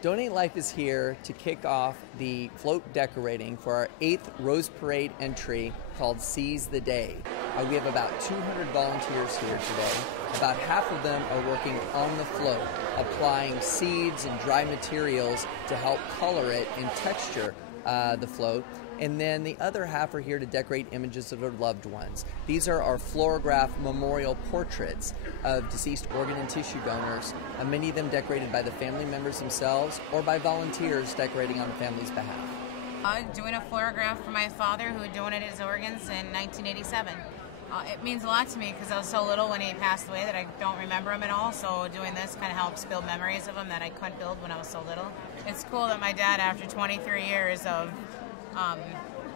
Donate Life is here to kick off the float decorating for our 8th Rose Parade entry called Seize the Day. We have about 200 volunteers here today. About half of them are working on the float, applying seeds and dry materials to help color it and texture the float. And then the other half are here to decorate images of their loved ones. These are our Floragraph memorial portraits of deceased organ and tissue donors, many of them decorated by the family members themselves or by volunteers decorating on the family's behalf. I'm doing a Floragraph for my father who donated his organs in 1987. It means a lot to me because I was so little when he passed away that I don't remember him at all, so doing this kind of helps build memories of him that I couldn't build when I was so little. It's cool that my dad, after 23 years of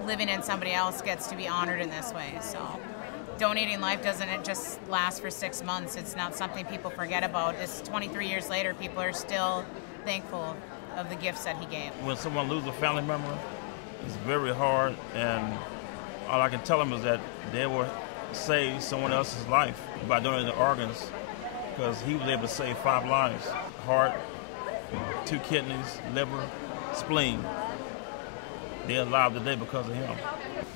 living in somebody else, gets to be honored in this way. So donating life doesn't just last for 6 months. It's not something people forget about. It's 23 years later, people are still thankful of the gifts that he gave. When someone loses a family member, it's very hard, and all I can tell them is that they will save someone else's life by donating the organs, because he was able to save 5 lives: heart, 2 kidneys, liver, spleen. They're alive today because of him.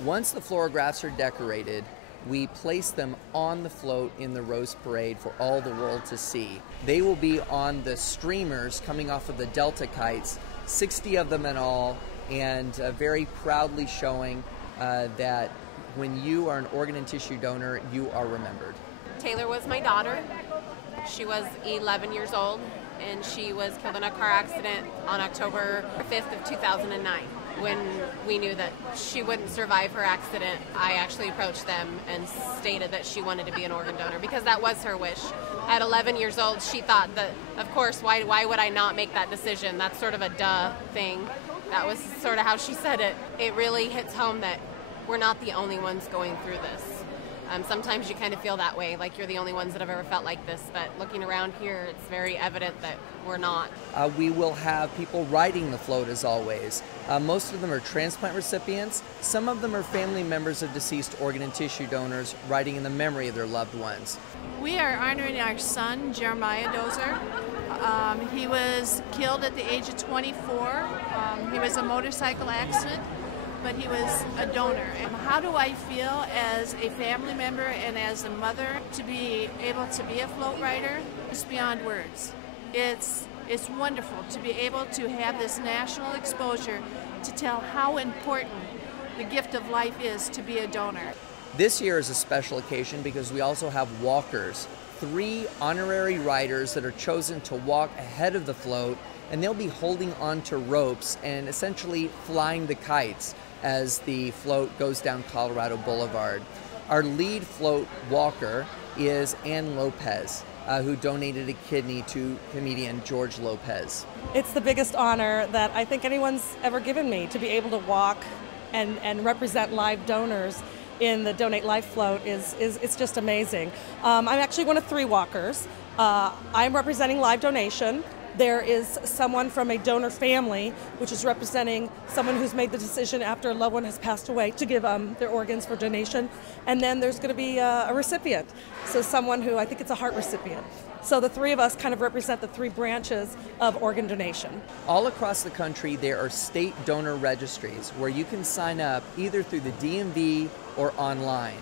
Once the Floragraphs are decorated, we place them on the float in the Rose Parade for all the world to see. They will be on the streamers coming off of the Delta kites, 60 of them in all, and very proudly showing that when you are an organ and tissue donor, you are remembered. Taylor was my daughter. She was 11 years old, and she was killed in a car accident on October 5th of 2009. When we knew that she wouldn't survive her accident, I actually approached them and stated that she wanted to be an organ donor because that was her wish. At 11 years old, she thought that, of course, why would I not make that decision? That's sort of a duh thing. That was sort of how she said it. It really hits home that we're not the only ones going through this. Sometimes you kind of feel that way, like you're the only ones that have ever felt like this, but looking around here, it's very evident that we're not. We will have people riding the float as always. Most of them are transplant recipients. Some of them are family members of deceased organ and tissue donors riding in the memory of their loved ones. We are honoring our son, Jeremiah Dozer. He was killed at the age of 24. He was a motorcycle accident, but he was a donor. And how do I feel as a family member and as a mother to be able to be a float rider? It's beyond words. It's wonderful to be able to have this national exposure to tell how important the gift of life is to be a donor. This year is a special occasion because we also have walkers, 3 honorary riders that are chosen to walk ahead of the float, and they'll be holding onto ropes and essentially flying the kites as the float goes down Colorado Boulevard. Our lead float walker is Ann Lopez, who donated a kidney to comedian George Lopez. It's the biggest honor that I think anyone's ever given me, to be able to walk and represent live donors in the Donate Life float it's just amazing. I'm actually one of 3 walkers. I'm representing live donation. There is someone from a donor family, which is representing someone who's made the decision after a loved one has passed away to give their organs for donation. And then there's going to be a recipient, so someone who, I think it's a heart recipient. So the 3 of us kind of represent the 3 branches of organ donation. All across the country, there are state donor registries where you can sign up either through the DMV or online.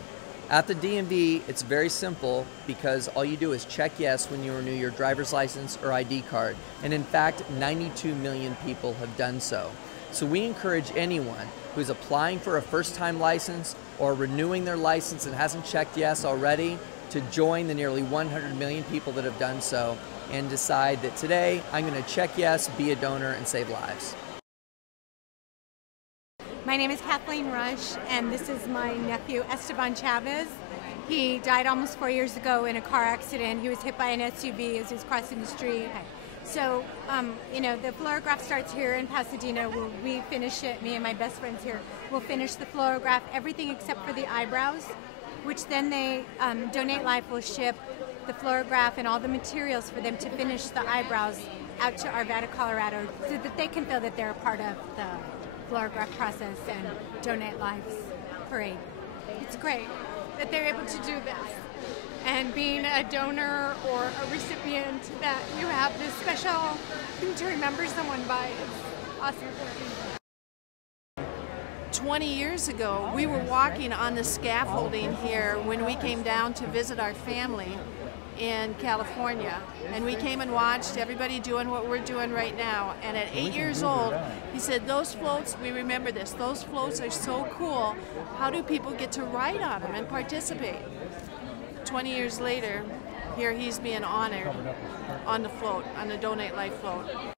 At the DMV, it's very simple because all you do is check yes when you renew your driver's license or ID card. And in fact, 92 million people have done so. So we encourage anyone who's applying for a first-time license or renewing their license and hasn't checked yes already to join the nearly 100 million people that have done so and decide that today I'm going to check yes, be a donor, and save lives. My name is Kathleen Rush, and this is my nephew, Esteban Chavez. He died almost 4 years ago in a car accident. He was hit by an SUV as he was crossing the street. So, the Floragraph starts here in Pasadena. We finish it, me and my best friends here, we'll finish the Floragraph, everything except for the eyebrows, which then they, Donate Life will ship the Floragraph and all the materials for them to finish the eyebrows out to Arvada, Colorado, so that they can feel that they're a part of the Floragraph process and Donate Life's parade. It's great that they're able to do this. And and being a donor or a recipient, that you have this special thing to remember someone by. It's awesome. 20 years ago, we were walking on the scaffolding here when we came down to visit our family in California, and we came and watched everybody doing what we're doing right now. And at 8 years old, he said, those floats, we remember this, those floats are so cool. How do people get to ride on them and participate? 20 years later, here he's being honored on the float, on the Donate Life float.